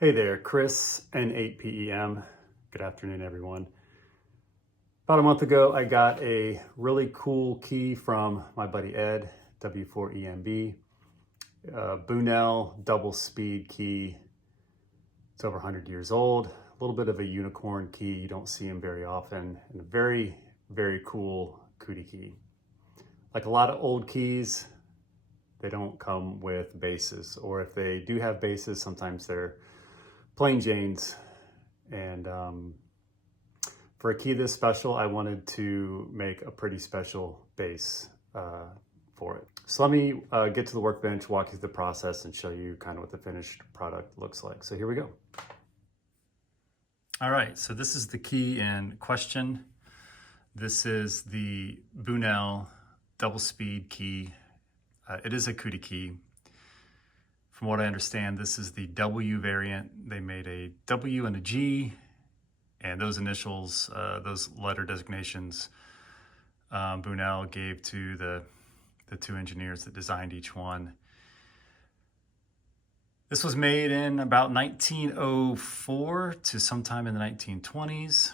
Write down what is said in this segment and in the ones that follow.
Hey there, Chris, N8PEM. Good afternoon, everyone. About a month ago, I got a really cool key from my buddy Ed, W4EMB, Bunnell Double Speed Key. It's over 100 years old, a little bit of a unicorn key. You don't see them very often, and a very, very cool cootie key. Like a lot of old keys, they don't come with bases, or if they do have bases, sometimes they're plain Janes. And for a key this special, I wanted to make a pretty special base for it. So let me get to the workbench, walk you through the process, and show you kind of what the finished product looks like. So here we go. All right, so this is the key in question. This is the Bunnell Double Speed Key. It is a cootie key. From what I understand, this is the W variant. They made a W and a G, and those initials, those letter designations, Bunnell gave to the two engineers that designed each one. This was made in about 1904 to sometime in the 1920s.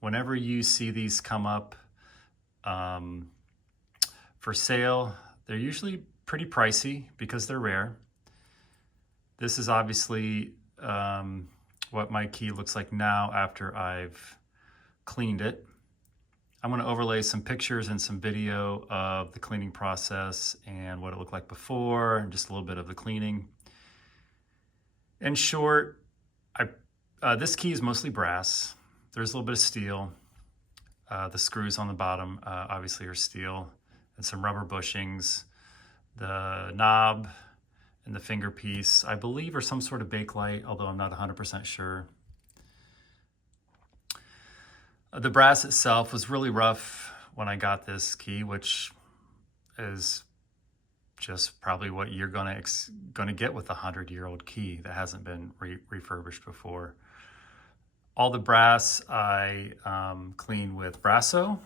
Whenever you see these come up for sale, they're usually pretty pricey because they're rare. This is obviously what my key looks like now after I've cleaned it. I'm going to overlay some pictures and some video of the cleaning process and what it looked like before, and just a little bit of the cleaning. In short, this key is mostly brass. There's a little bit of steel. The screws on the bottom obviously are steel, and some rubber bushings. The knob and the finger piece, I believe, are some sort of bakelite, although I'm not 100% sure. The brass itself was really rough when I got this key, which is just probably what you're gonna get with a 100-year-old key that hasn't been refurbished before. All the brass I cleaned with Brasso.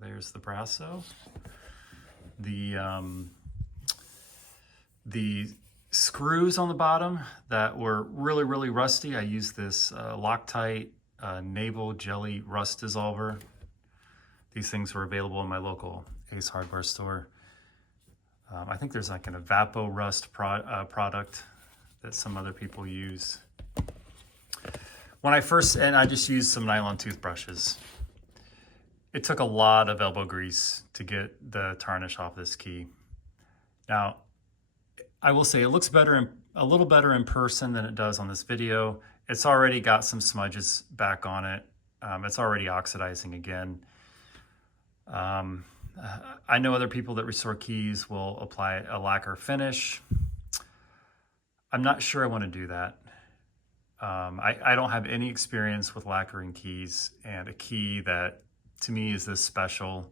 There's the Brasso. The screws on the bottom that were really, really rusty, I used this Loctite Naval Jelly Rust Dissolver. These things were available in my local Ace Hardware store. I think there's like an Evapco Rust product that some other people use. When I just used some nylon toothbrushes. It took a lot of elbow grease to get the tarnish off this key. Now, I will say it looks a little better in person than it does on this video. It's already got some smudges back on it. It's already oxidizing again. I know other people that restore keys will apply a lacquer finish. I'm not sure I want to do that. I don't have any experience with lacquering keys, and a key that to me is this special.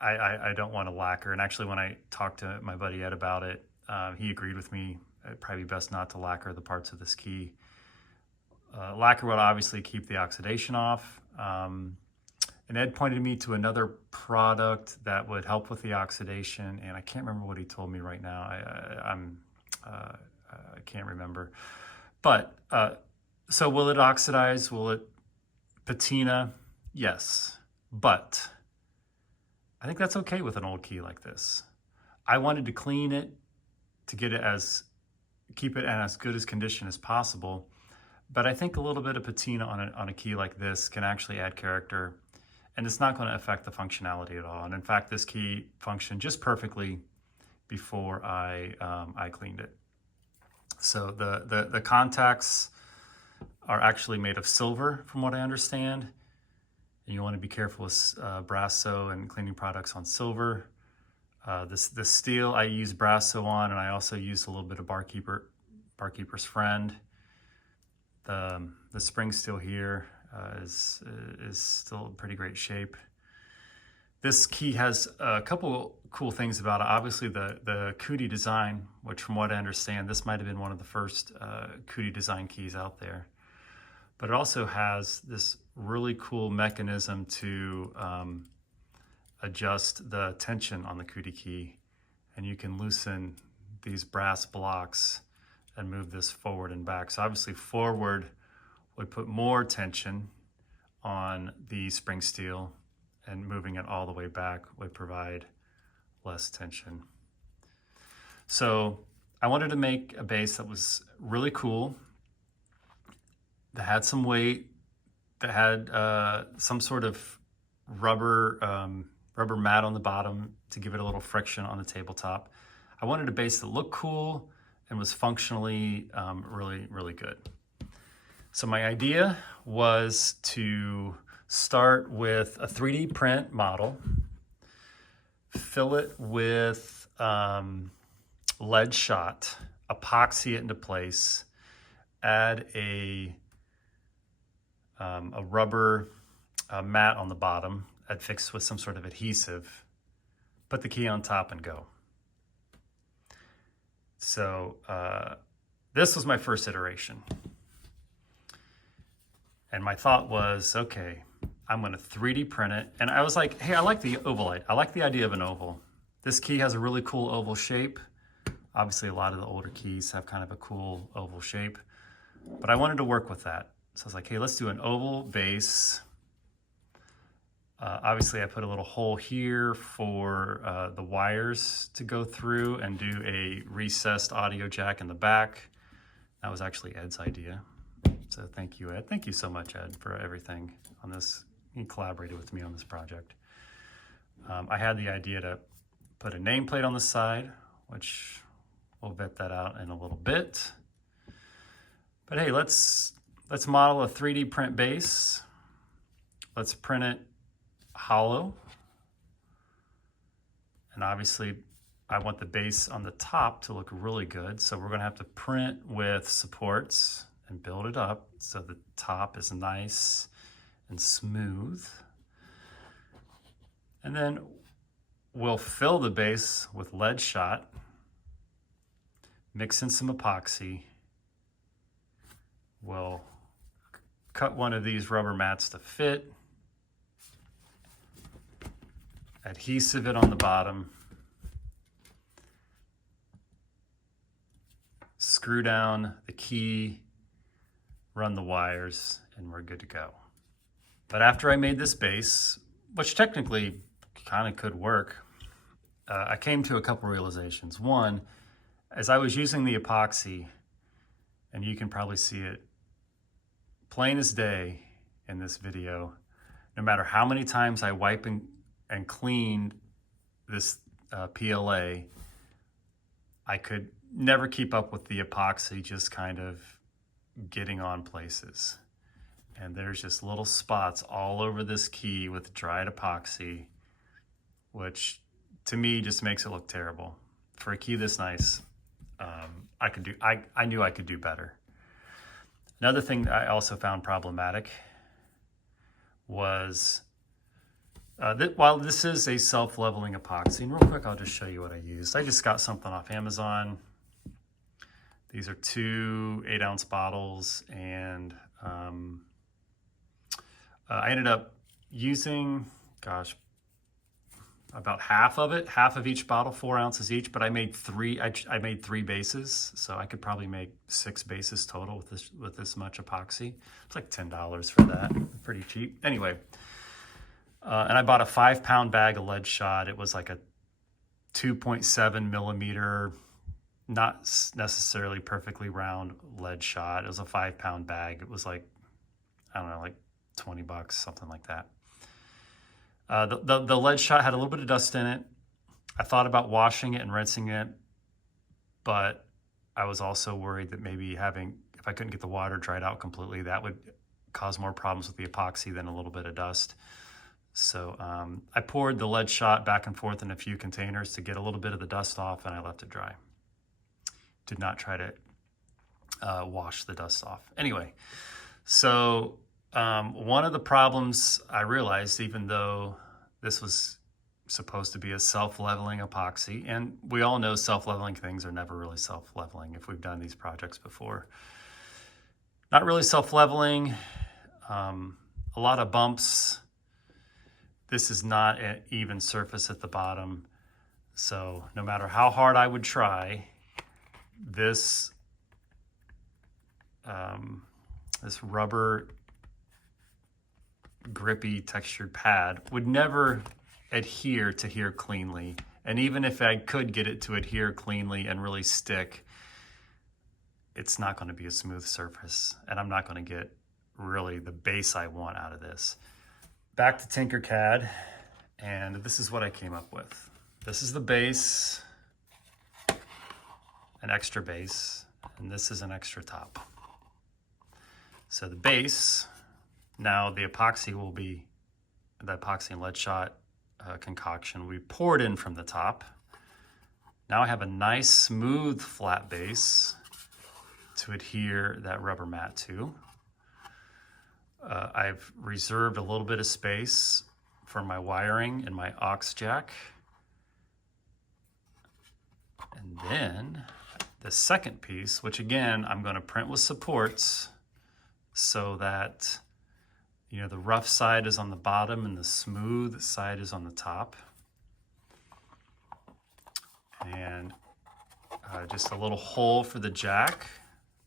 I don't want to lacquer, and actually when I talked to my buddy Ed about it, he agreed with me. It'd probably be best not to lacquer the parts of this key. Lacquer would obviously keep the oxidation off. And Ed pointed me to another product that would help with the oxidation, and I can't remember what he told me right now. I can't remember. But, so will it oxidize? Will it patina? Yes, but I think that's okay with an old key like this. I wanted to clean it to keep it in as good as condition as possible, but I think a little bit of patina on a key like this can actually add character, and it's not going to affect the functionality at all. And in fact, this key functioned just perfectly before I cleaned it. So the contacts are actually made of silver, from what I understand. And you want to be careful with Brasso and cleaning products on silver. The steel I use Brasso on, and I also use a little bit of Barkeeper's Friend. The spring steel here is still in pretty great shape. This key has a couple cool things about it. Obviously the cootie design, which from what I understand, this might have been one of the first cootie design keys out there. But it also has this really cool mechanism to adjust the tension on the cootie key, and you can loosen these brass blocks and move this forward and back. So obviously forward would put more tension on the spring steel, and moving it all the way back would provide less tension. So I wanted to make a base that was really cool, that had some weight, that had some sort of rubber mat on the bottom to give it a little friction on the tabletop. I wanted a base that looked cool and was functionally really, really good. So my idea was to start with a 3D print model, fill it with lead shot, epoxy it into place, add a rubber mat on the bottom, I'd fix with some sort of adhesive, put the key on top and go. So this was my first iteration. And my thought was, okay, I'm gonna 3D print it. And I was like, hey, I like the oval. I like the idea of an oval. This key has a really cool oval shape. Obviously a lot of the older keys have kind of a cool oval shape, but I wanted to work with that. So I was like, hey, let's do an oval base. Obviously I put a little hole here for the wires to go through and do a recessed audio jack in the back. That was actually Ed's idea. So thank you, Ed. Thank you so much, Ed, for everything on this. He collaborated with me on this project. I had the idea to put a nameplate on the side, which we'll vet that out in a little bit. But hey, let's model a 3D print base. Let's print it hollow. And obviously I want the base on the top to look really good. So we're gonna have to print with supports and build it up so the top is nice and smooth. And then we'll fill the base with lead shot, mix in some epoxy. We'll cut one of these rubber mats to fit, adhesive it on the bottom, screw down the key, run the wires, and we're good to go. But after I made this base, which technically kind of could work, I came to a couple realizations. One, as I was using the epoxy, and you can probably see it plain as day in this video, no matter how many times I wipe and cleaned this PLA, I could never keep up with the epoxy just kind of getting on places. And there's just little spots all over this key with dried epoxy, which to me just makes it look terrible. For a key this nice, I knew I could do better. Another thing that I also found problematic was while this is a self-leveling epoxy, and real quick I'll just show you what I used. I just got something off Amazon. These are 2 8-ounce bottles, and I ended up using, gosh, about half of each bottle, 4 ounces each, but I made 3 bases, so I could probably make 6 bases total with this much epoxy. It's like $10 for that, pretty cheap. Anyway, and I bought a 5-pound bag of lead shot. It was like a 2.7 millimeter, not necessarily perfectly round lead shot. It was a 5-pound bag. It was like, I don't know, like $20, something like that. The lead shot had a little bit of dust in it. I thought about washing it and rinsing it, but I was also worried that maybe if I couldn't get the water dried out completely, that would cause more problems with the epoxy than a little bit of dust. So I poured the lead shot back and forth in a few containers to get a little bit of the dust off, and I left it dry. Did not try to wash the dust off. Anyway, so one of the problems I realized, even though this was supposed to be a self-leveling epoxy, and we all know self-leveling things are never really self-leveling if we've done these projects before. Not really self-leveling, a lot of bumps. This is not an even surface at the bottom. So no matter how hard I would try, this this rubber grippy textured pad would never adhere to here cleanly. And even if I could get it to adhere cleanly and really stick, it's not going to be a smooth surface, and I'm not going to get really the base I want out of this. Back to Tinkercad, and this is what I came up with. This is the base, an extra base, and this is an extra top. So the base, now the epoxy will be, the epoxy and lead shot concoction we poured in from the top. Now I have a nice smooth flat base to adhere that rubber mat to. I've reserved a little bit of space for my wiring and my aux jack. And then the second piece, which again, I'm going to print with supports so that, you know, the rough side is on the bottom and the smooth side is on the top. And just a little hole for the jack.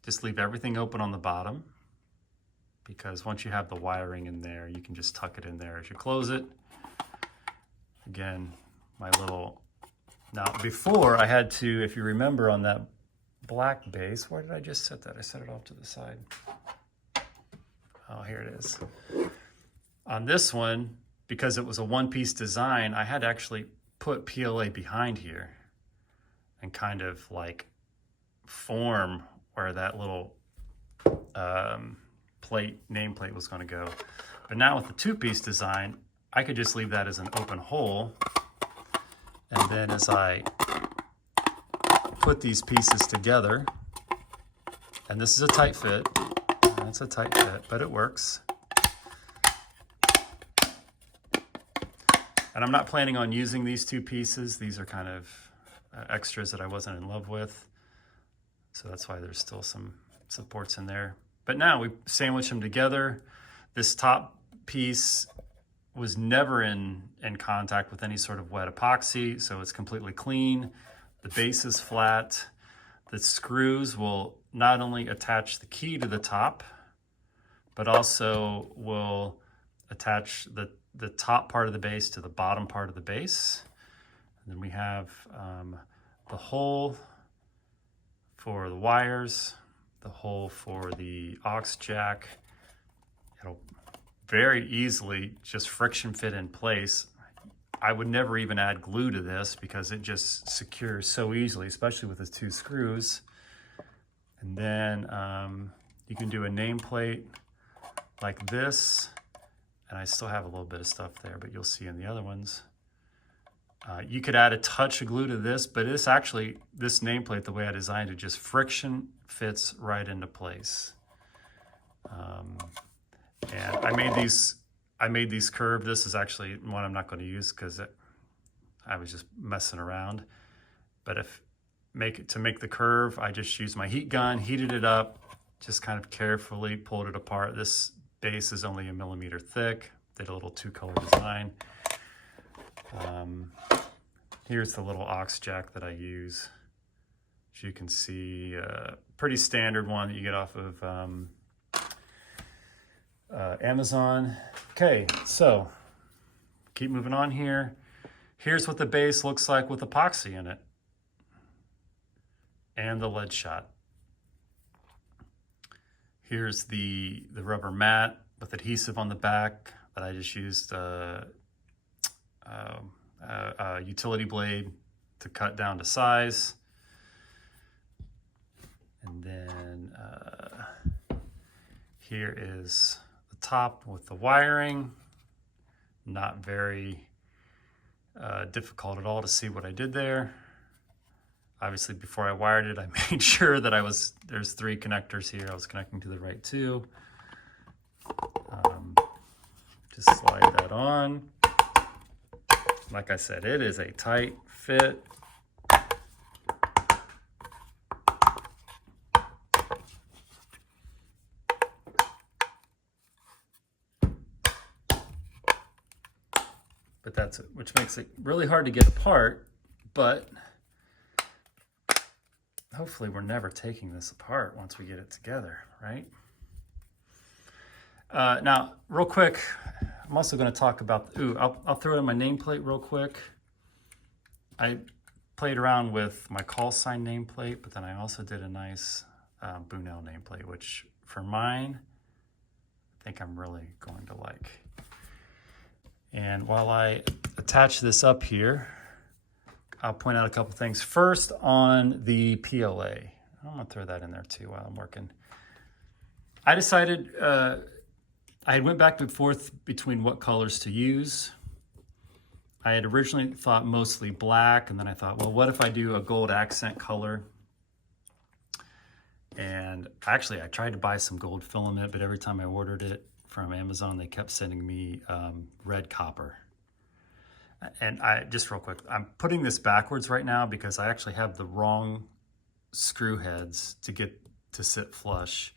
Just leave everything open on the bottom, because once you have the wiring in there, you can just tuck it in there as you close it. Again, my little, now before I had to, if you remember on that black base, where did I just set that? I set it off to the side. Oh, here it is. On this one, because it was a one-piece design, I had to actually put PLA behind here and kind of like form where that little nameplate was going to go. But now with the two-piece design, I could just leave that as an open hole. And then as I put these pieces together, and this is a tight fit, it's a tight fit, but it works. And I'm not planning on using these two pieces. These are kind of extras that I wasn't in love with. So that's why there's still some supports in there. But now we sandwich them together. This top piece was never in contact with any sort of wet epoxy, so it's completely clean. The base is flat. The screws will not only attach the key to the top, but also will attach the top part of the base to the bottom part of the base. And then we have the hole for the wires, the hole for the aux jack. It'll very easily just friction fit in place. I would never even add glue to this because it just secures so easily, especially with the two screws. And then you can do a nameplate like this, and I still have a little bit of stuff there, but you'll see in the other ones. You could add a touch of glue to this, but this nameplate, the way I designed it, just friction fits right into place. And I made these curved. This is actually one I'm not going to use because I was just messing around. But to make the curve, I just used my heat gun, heated it up, just kind of carefully pulled it apart. This base is only 1 millimeter thick. Did a little 2-color design. Here's the little aux jack that I use. As you can see, pretty standard one that you get off of Amazon. Okay, so keep moving on here. Here's what the base looks like with epoxy in it and the lead shot. Here's the rubber mat with adhesive on the back that I just used a utility blade to cut down to size. And then here is the top with the wiring. Not very difficult at all to see what I did there. Obviously, before I wired it, I made sure that there's 3 connectors here. I was connecting to the right 2. Just slide that on. Like I said, it is a tight fit. But that's it, which makes it really hard to get apart, but hopefully we're never taking this apart once we get it together, right? Now, real quick, I'm also going to talk about, I'll throw in my nameplate real quick. I played around with my call sign nameplate, but then I also did a nice Bunnell nameplate, which for mine, I think I'm really going to like. And while I attach this up here, I'll point out a couple things. First, on the PLA, I'm gonna throw that in there too while I'm working. I decided, I went back and forth between what colors to use. I had originally thought mostly black, and then I thought, well, what if I do a gold accent color? And actually, I tried to buy some gold filament, but every time I ordered it from Amazon, they kept sending me red copper. And just real quick, I'm putting this backwards right now because I actually have the wrong screw heads to get to sit flush.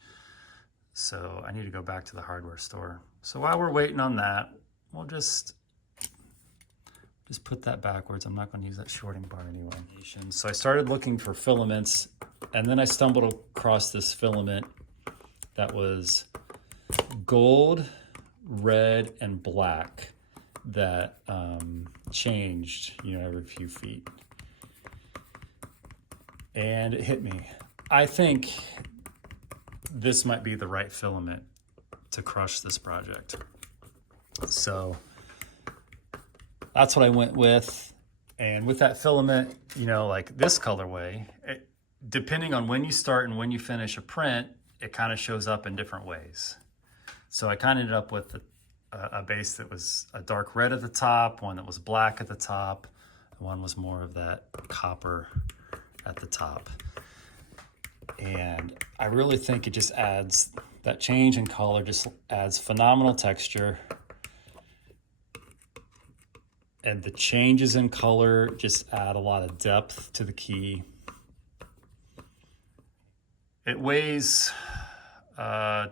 So I need to go back to the hardware store. So while we're waiting on that, we'll just put that backwards. I'm not going to use that shorting bar anyway. So I started looking for filaments, and then I stumbled across this filament that was gold, red, and black that changed, every few feet. And it hit me. I think this might be the right filament to crush this project. So that's what I went with. And with that filament, like this colorway, depending on when you start and when you finish a print, it kind of shows up in different ways. So I kind of ended up with a base that was a dark red at the top, one that was black at the top, and one was more of that copper at the top. And I really think it just adds, that change in color just adds phenomenal texture. And the changes in color just add a lot of depth to the key. It weighs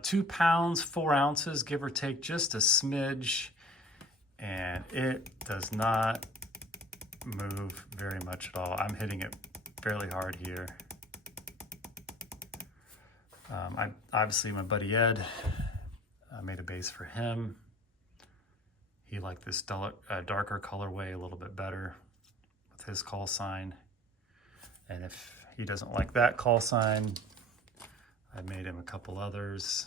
2 pounds, 4 ounces, give or take just a smidge. And it does not move very much at all. I'm hitting it fairly hard here. Obviously my buddy Ed, I made a base for him. He liked this darker colorway a little bit better with his call sign. And if he doesn't like that call sign, I made him a couple others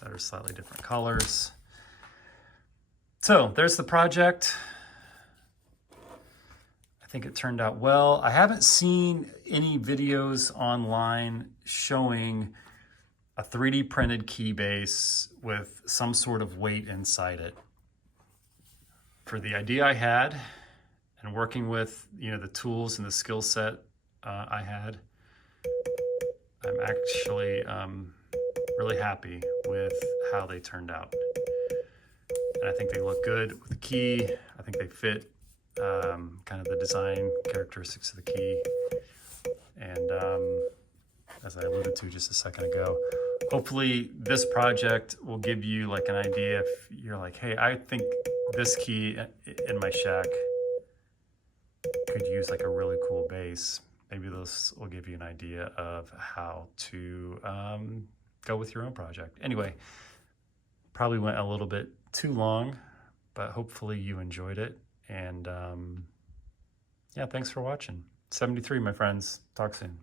that are slightly different colors. So there's the project. I think it turned out well. I haven't seen any videos online showing a 3D printed key base with some sort of weight inside it. For the idea I had and working with the tools and the skill set I had, I'm actually really happy with how they turned out. And I think they look good with the key. I think they fit kind of the design characteristics of the key. And as I alluded to just a second ago, hopefully this project will give you like an idea if you're like, hey, I think this key in my shack could use like a really cool base. Maybe this will give you an idea of how to go with your own project. Anyway, probably went a little bit too long, but hopefully you enjoyed it. And yeah, thanks for watching. 73, my friends. Talk soon.